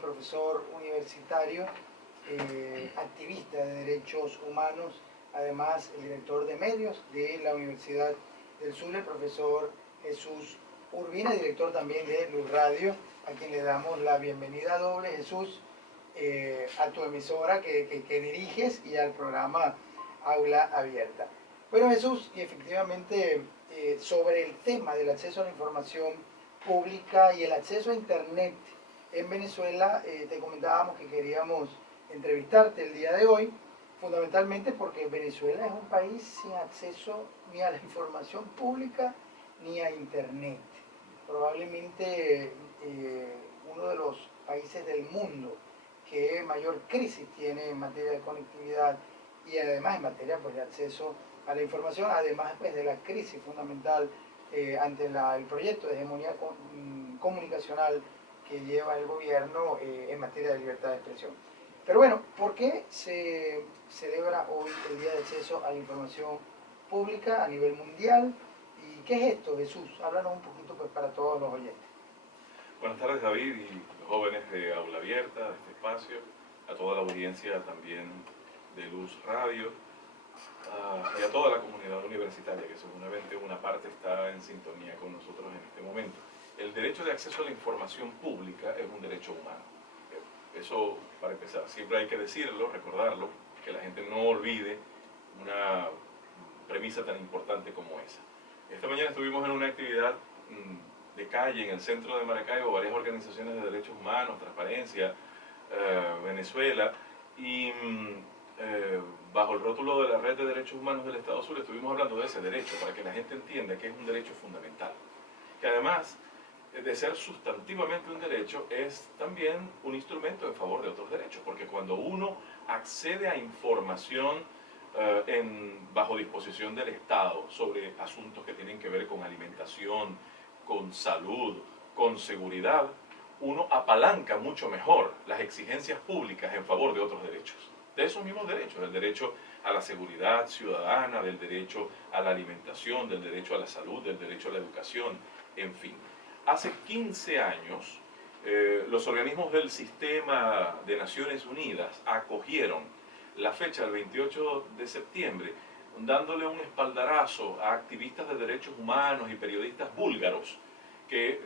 profesor universitario, activista de derechos humanos, además el director de medios de la Universidad del Sur, el profesor Jesús Urbina, director también de Luz Radio, a quien le damos la bienvenida doble, Jesús, a tu emisora que diriges y al programa Aula Abierta. Bueno, Jesús, y efectivamente sobre el tema del acceso a la información pública y el acceso a Internet en Venezuela, te comentábamos que queríamos entrevistarte el día de hoy, fundamentalmente porque Venezuela es un país sin acceso ni a la información pública ni a Internet. Probablemente uno de los países del mundo que mayor crisis tiene en materia de conectividad y además en materia pues, de acceso a la información, además pues, de la crisis fundamental ante el proyecto de hegemonía comunicacional que lleva el gobierno en materia de libertad de expresión. Pero bueno, ¿por qué se celebra hoy el Día de Acceso a la Información Pública a nivel mundial? ¿Y qué es esto, Jesús? Háblanos un poquito pues, para todos los oyentes. Buenas tardes, David, y los jóvenes de Aula Abierta, de este espacio, a toda la audiencia también de Luz Radio, y a toda la comunidad universitaria, que seguramente una parte está en sintonía con nosotros en este momento. El derecho de acceso a la información pública es un derecho humano. Eso, para empezar, siempre hay que decirlo, recordarlo, que la gente no olvide una premisa tan importante como esa. Esta mañana estuvimos en una actividad de calle en el centro de Maracaibo, varias organizaciones de derechos humanos, Transparencia, Venezuela, y bajo el rótulo de la Red de Derechos Humanos del Estado Sur estuvimos hablando de ese derecho para que la gente entienda que es un derecho fundamental, que además de ser sustantivamente un derecho es también un instrumento en favor de otros derechos, porque cuando uno accede a información bajo disposición del Estado sobre asuntos que tienen que ver con alimentación, con salud, con seguridad, uno apalanca mucho mejor las exigencias públicas en favor de otros derechos. De esos mismos derechos, del derecho a la seguridad ciudadana, del derecho a la alimentación, del derecho a la salud, del derecho a la educación, en fin. Hace 15 años, los organismos del sistema de Naciones Unidas acogieron la fecha del 28 de septiembre, dándole un espaldarazo a activistas de derechos humanos y periodistas búlgaros que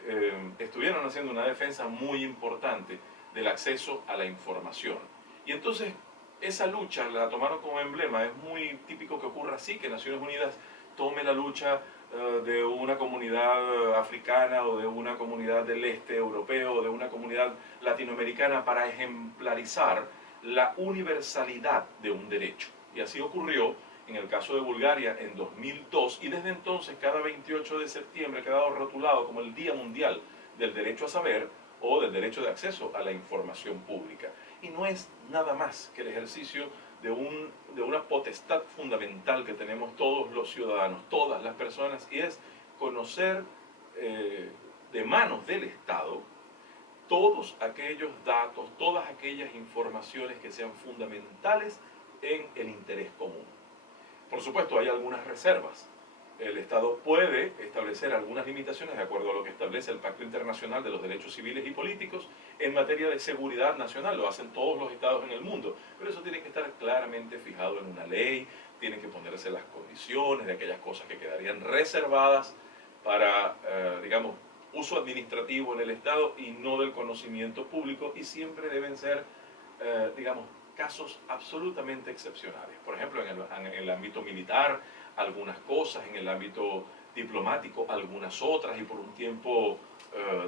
estuvieron haciendo una defensa muy importante del acceso a la información. Y entonces esa lucha la tomaron como emblema. Es muy típico que ocurra así, que Naciones Unidas tome la lucha de una comunidad africana o de una comunidad del este europeo o de una comunidad latinoamericana para ejemplarizar la universalidad de un derecho. Y así ocurrió en el caso de Bulgaria en 2002, y desde entonces cada 28 de septiembre ha quedado rotulado como el Día Mundial del Derecho a Saber o del Derecho de Acceso a la Información Pública. Y no es nada más que el ejercicio de una potestad fundamental que tenemos todos los ciudadanos, todas las personas, y es conocer de manos del Estado todos aquellos datos, todas aquellas informaciones que sean fundamentales en el interés común. Por supuesto, hay algunas reservas. El Estado puede establecer algunas limitaciones de acuerdo a lo que establece el Pacto Internacional de los Derechos Civiles y Políticos en materia de seguridad nacional. Lo hacen todos los estados en el mundo, pero eso tiene que estar claramente fijado en una ley, tienen que ponerse las condiciones de aquellas cosas que quedarían reservadas para, digamos, uso administrativo en el Estado y no del conocimiento público, y siempre deben ser, digamos, casos absolutamente excepcionales. Por ejemplo, en el ámbito militar, algunas cosas, en el ámbito diplomático, algunas otras, y por un tiempo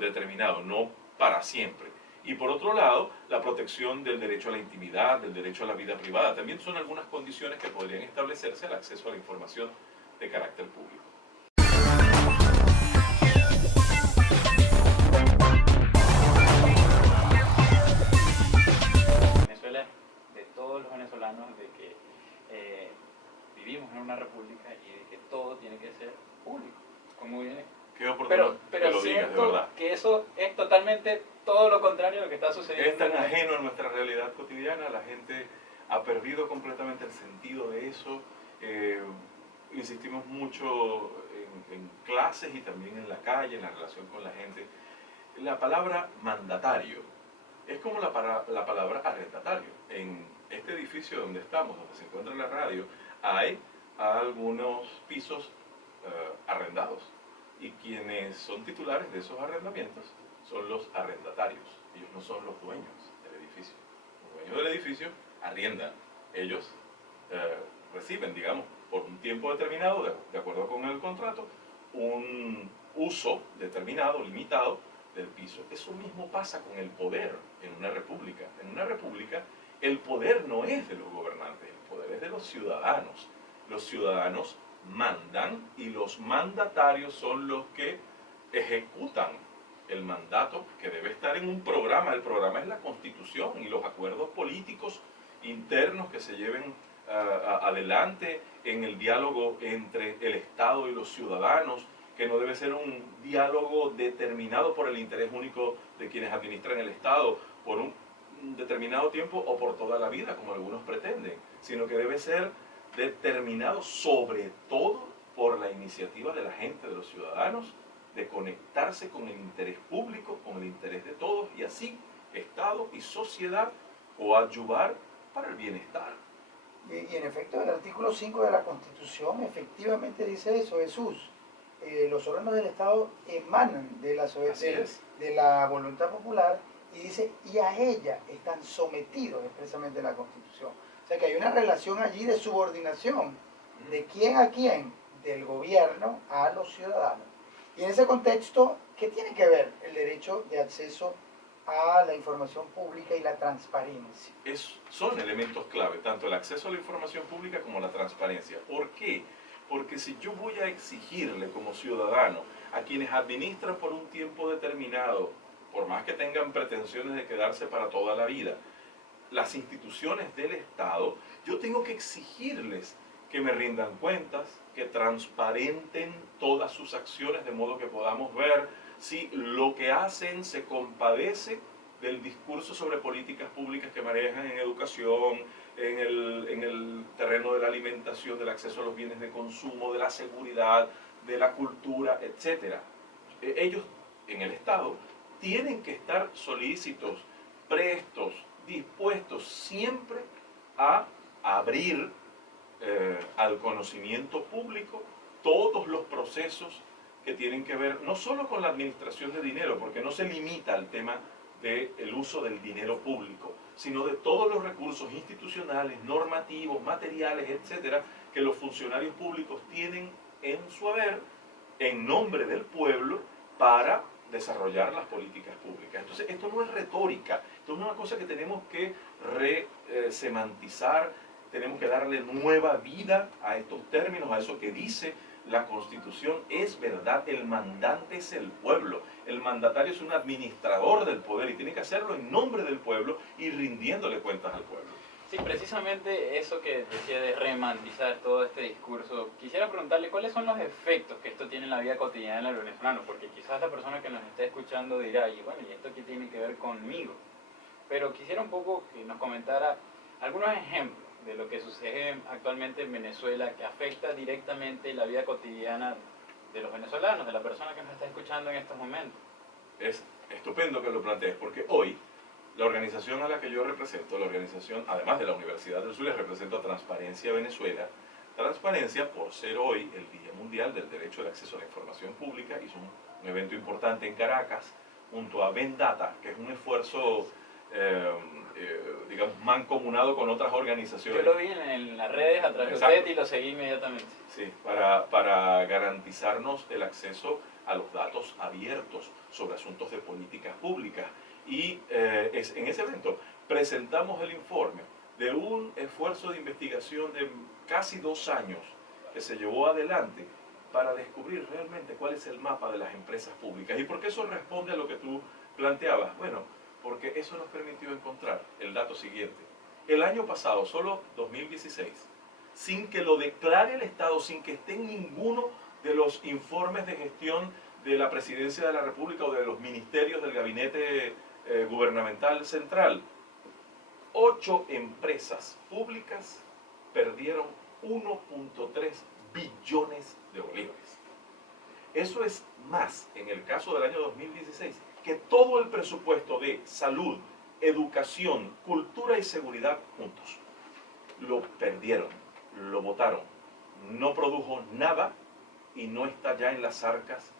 determinado, no para siempre. Y por otro lado, la protección del derecho a la intimidad, del derecho a la vida privada, también son algunas condiciones que podrían establecerse al acceso a la información de carácter público. Todos los venezolanos de que vivimos en una república y de que todo tiene que ser público, como viene. Qué oportuno pero que lo digas, de verdad. Que eso es totalmente todo lo contrario a lo que está sucediendo. Es tan ajeno a nuestra realidad cotidiana, la gente ha perdido completamente el sentido de eso. Insistimos mucho en clases y también en la calle, en la relación con la gente. La palabra mandatario es como la palabra arrendatario. En este edificio donde estamos, donde se encuentra la radio, hay algunos pisos arrendados. Y quienes son titulares de esos arrendamientos son los arrendatarios. Ellos no son los dueños del edificio. Los dueños del edificio arriendan. Ellos reciben, digamos, por un tiempo determinado, de acuerdo con el contrato, un uso determinado, limitado, del piso. Eso mismo pasa con el poder en una república. En una república el poder no es de los gobernantes, el poder es de los ciudadanos. Los ciudadanos mandan y los mandatarios son los que ejecutan el mandato que debe estar en un programa. El programa es la Constitución y los acuerdos políticos internos que se lleven adelante en el diálogo entre el Estado y los ciudadanos, que no debe ser un diálogo determinado por el interés único de quienes administran el Estado por un determinado tiempo o por toda la vida, como algunos pretenden, sino que debe ser determinado sobre todo por la iniciativa de la gente, de los ciudadanos, de conectarse con el interés público, con el interés de todos, y así Estado y sociedad coadyuvar para el bienestar. Y en efecto, el artículo 5 de la Constitución efectivamente dice eso, Jesús. Los órganos del Estado emanan de la voluntad popular, y dice, y a ella están sometidos expresamente la Constitución. O sea que hay una relación allí de subordinación. ¿De quién a quién? Del gobierno a los ciudadanos. Y en ese contexto, ¿qué tiene que ver el derecho de acceso a la información pública y la transparencia? Son elementos clave, tanto el acceso a la información pública como la transparencia. ¿Por qué? Porque si yo voy a exigirle como ciudadano a quienes administran por un tiempo determinado, por más que tengan pretensiones de quedarse para toda la vida, las instituciones del Estado, yo tengo que exigirles que me rindan cuentas, que transparenten todas sus acciones de modo que podamos ver si lo que hacen se compadece del discurso sobre políticas públicas que manejan en educación, en el terreno de la alimentación, del acceso a los bienes de consumo, de la seguridad, de la cultura, etc. Ellos, en el Estado, tienen que estar solícitos, prestos, dispuestos siempre a abrir al conocimiento público todos los procesos que tienen que ver no solo con la administración de dinero, porque no se limita al tema del uso del dinero público, sino de todos los recursos institucionales, normativos, materiales, etcétera, que los funcionarios públicos tienen en su haber en nombre del pueblo para desarrollar las políticas públicas. Entonces, esto no es retórica, esto es una cosa que tenemos que semantizar, tenemos que darle nueva vida a estos términos, a eso que dice la Constitución. Es verdad, el mandante es el pueblo, el mandatario es un administrador del poder y tiene que hacerlo en nombre del pueblo y rindiéndole cuentas al pueblo. Sí, precisamente eso que decía de romantizar todo este discurso, quisiera preguntarle cuáles son los efectos que esto tiene en la vida cotidiana del venezolano, porque quizás la persona que nos está escuchando dirá, y bueno, ¿y esto qué tiene que ver conmigo? Pero quisiera un poco que nos comentara algunos ejemplos de lo que sucede actualmente en Venezuela que afecta directamente la vida cotidiana de los venezolanos, de la persona que nos está escuchando en estos momentos. Es estupendo que lo plantees, porque hoy la organización a la que yo represento, la organización, además de la Universidad del Zulia, represento a Transparencia Venezuela. Transparencia, por ser hoy el Día Mundial del Derecho de Acceso a la Información Pública, hizo un evento importante en Caracas, junto a Vendata, que es un esfuerzo, digamos, mancomunado con otras organizaciones. Yo lo vi en las redes a través de usted y lo seguí inmediatamente. Sí, para garantizarnos el acceso a los datos abiertos sobre asuntos de políticas públicas. Y en ese evento presentamos el informe de un esfuerzo de investigación de casi 2 años que se llevó adelante para descubrir realmente cuál es el mapa de las empresas públicas. ¿Y por qué eso responde a lo que tú planteabas? Bueno, porque eso nos permitió encontrar el dato siguiente. El año pasado, solo 2016, sin que lo declare el Estado, sin que esté en ninguno de los informes de gestión de la Presidencia de la República o de los ministerios del Gabinete Gubernamental Central, 8 empresas públicas perdieron 1.3 billones de bolívares. Eso es más, en el caso del año 2016, que todo el presupuesto de salud, educación, cultura y seguridad juntos. Lo perdieron, lo votaron, no produjo nada y no está ya en las arcas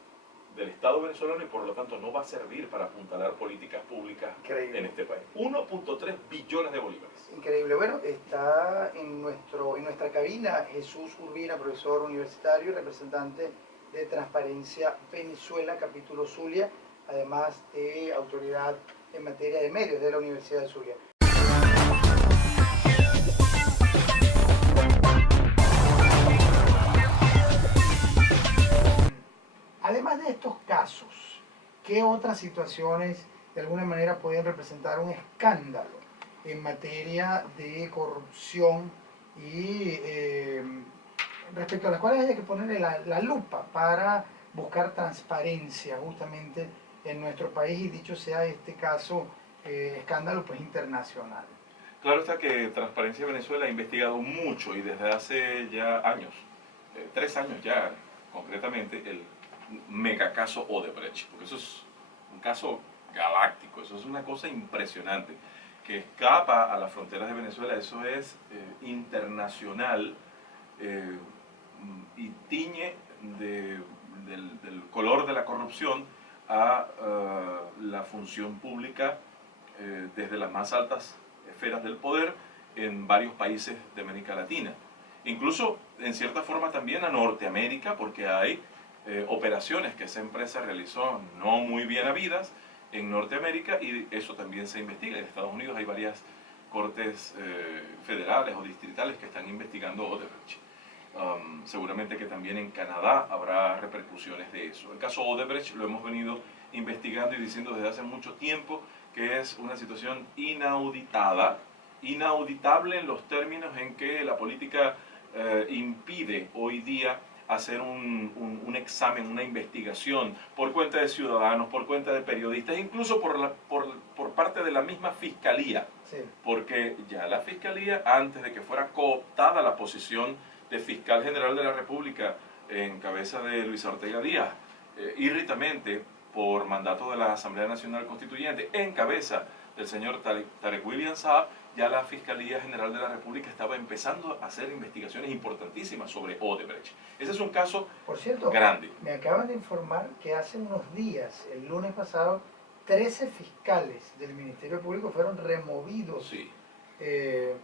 del Estado venezolano y por lo tanto no va a servir para apuntalar políticas públicas Increíble. en este país. 1.3 billones de bolívares. Increíble. Bueno, está en nuestra cabina Jesús Urbina, profesor universitario y representante de Transparencia Venezuela, capítulo Zulia, además de autoridad en materia de medios de la Universidad de Zulia. Además de estos casos, ¿qué otras situaciones de alguna manera pueden representar un escándalo en materia de corrupción y respecto a las cuales hay que ponerle la lupa para buscar transparencia justamente en nuestro país y dicho sea este caso, escándalo pues internacional? Claro está que Transparencia Venezuela ha investigado mucho y desde hace ya años, 3 años ya concretamente, el megacaso Odebrecht, porque eso es un caso galáctico, eso es una cosa impresionante, que escapa a las fronteras de Venezuela, eso es internacional y tiñe del color de la corrupción a la función pública desde las más altas esferas del poder en varios países de América Latina. Incluso, en cierta forma, también a Norteamérica, porque hay operaciones que esa empresa realizó no muy bien habidas en Norteamérica y eso también se investiga. En Estados Unidos hay varias cortes federales o distritales que están investigando Odebrecht. Seguramente que también en Canadá habrá repercusiones de eso. El caso Odebrecht lo hemos venido investigando y diciendo desde hace mucho tiempo que es una situación inauditada, inauditable en los términos en que la política impide hoy día hacer un examen, una investigación por cuenta de ciudadanos, por cuenta de periodistas, incluso por parte de la misma Fiscalía. Sí. Porque ya la Fiscalía, antes de que fuera cooptada la posición de Fiscal General de la República en cabeza de Luis Ortega Díaz, irritamente por mandato de la Asamblea Nacional Constituyente, en cabeza del señor Tarek William Saab, ya la Fiscalía General de la República estaba empezando a hacer investigaciones importantísimas sobre Odebrecht. Ese es un caso Por cierto, grande. Me acaban de informar que hace unos días, el lunes pasado, 13 fiscales del Ministerio Público fueron removidos Sí.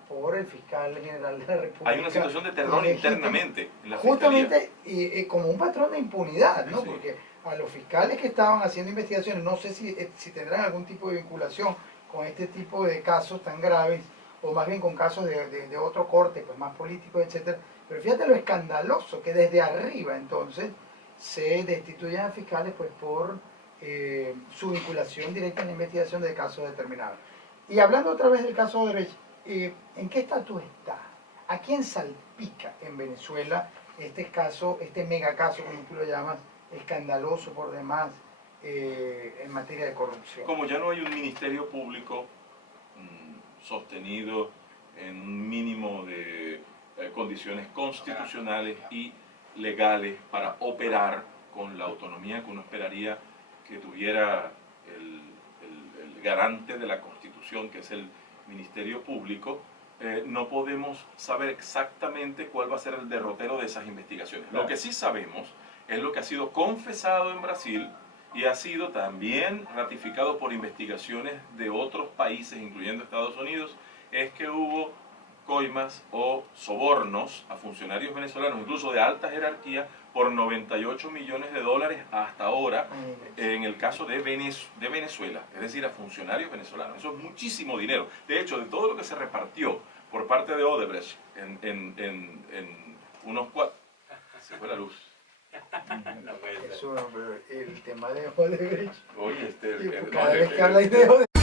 por el fiscal general de la República. Hay una situación de terror Ilegítimo. internamente en la Fiscalía. Justamente como un patrón de impunidad, ¿no? Sí. Porque a los fiscales que estaban haciendo investigaciones, no sé si tendrán algún tipo de vinculación con este tipo de casos tan graves, o más bien con casos de otro corte, pues más políticos, etcétera. Pero fíjate lo escandaloso que desde arriba entonces se destituyen a fiscales pues por su vinculación directa en la investigación de casos determinados. Y hablando otra vez del caso de Odebrecht, ¿en qué estatus está? ¿A quién salpica en Venezuela este caso, este megacaso, como tú lo llamas, escandaloso por demás en materia de corrupción? Como ya no hay un ministerio público sostenido en un mínimo de condiciones constitucionales y legales para operar con la autonomía que uno esperaría que tuviera el garante de la Constitución, que es el Ministerio Público, no podemos saber exactamente cuál va a ser el derrotero de esas investigaciones. Claro. Lo que sí sabemos es lo que ha sido confesado en Brasil y ha sido también ratificado por investigaciones de otros países, incluyendo Estados Unidos, es que hubo coimas o sobornos a funcionarios venezolanos, incluso de alta jerarquía, por 98 millones de dólares hasta ahora, en el caso de Venezuela, es decir, a funcionarios venezolanos. Eso es muchísimo dinero. De hecho, de todo lo que se repartió por parte de Odebrecht en unos 4... Se fue la luz. Eso, el tema de Odebrecht. Oye, Cada vez que habláis de Odebrecht.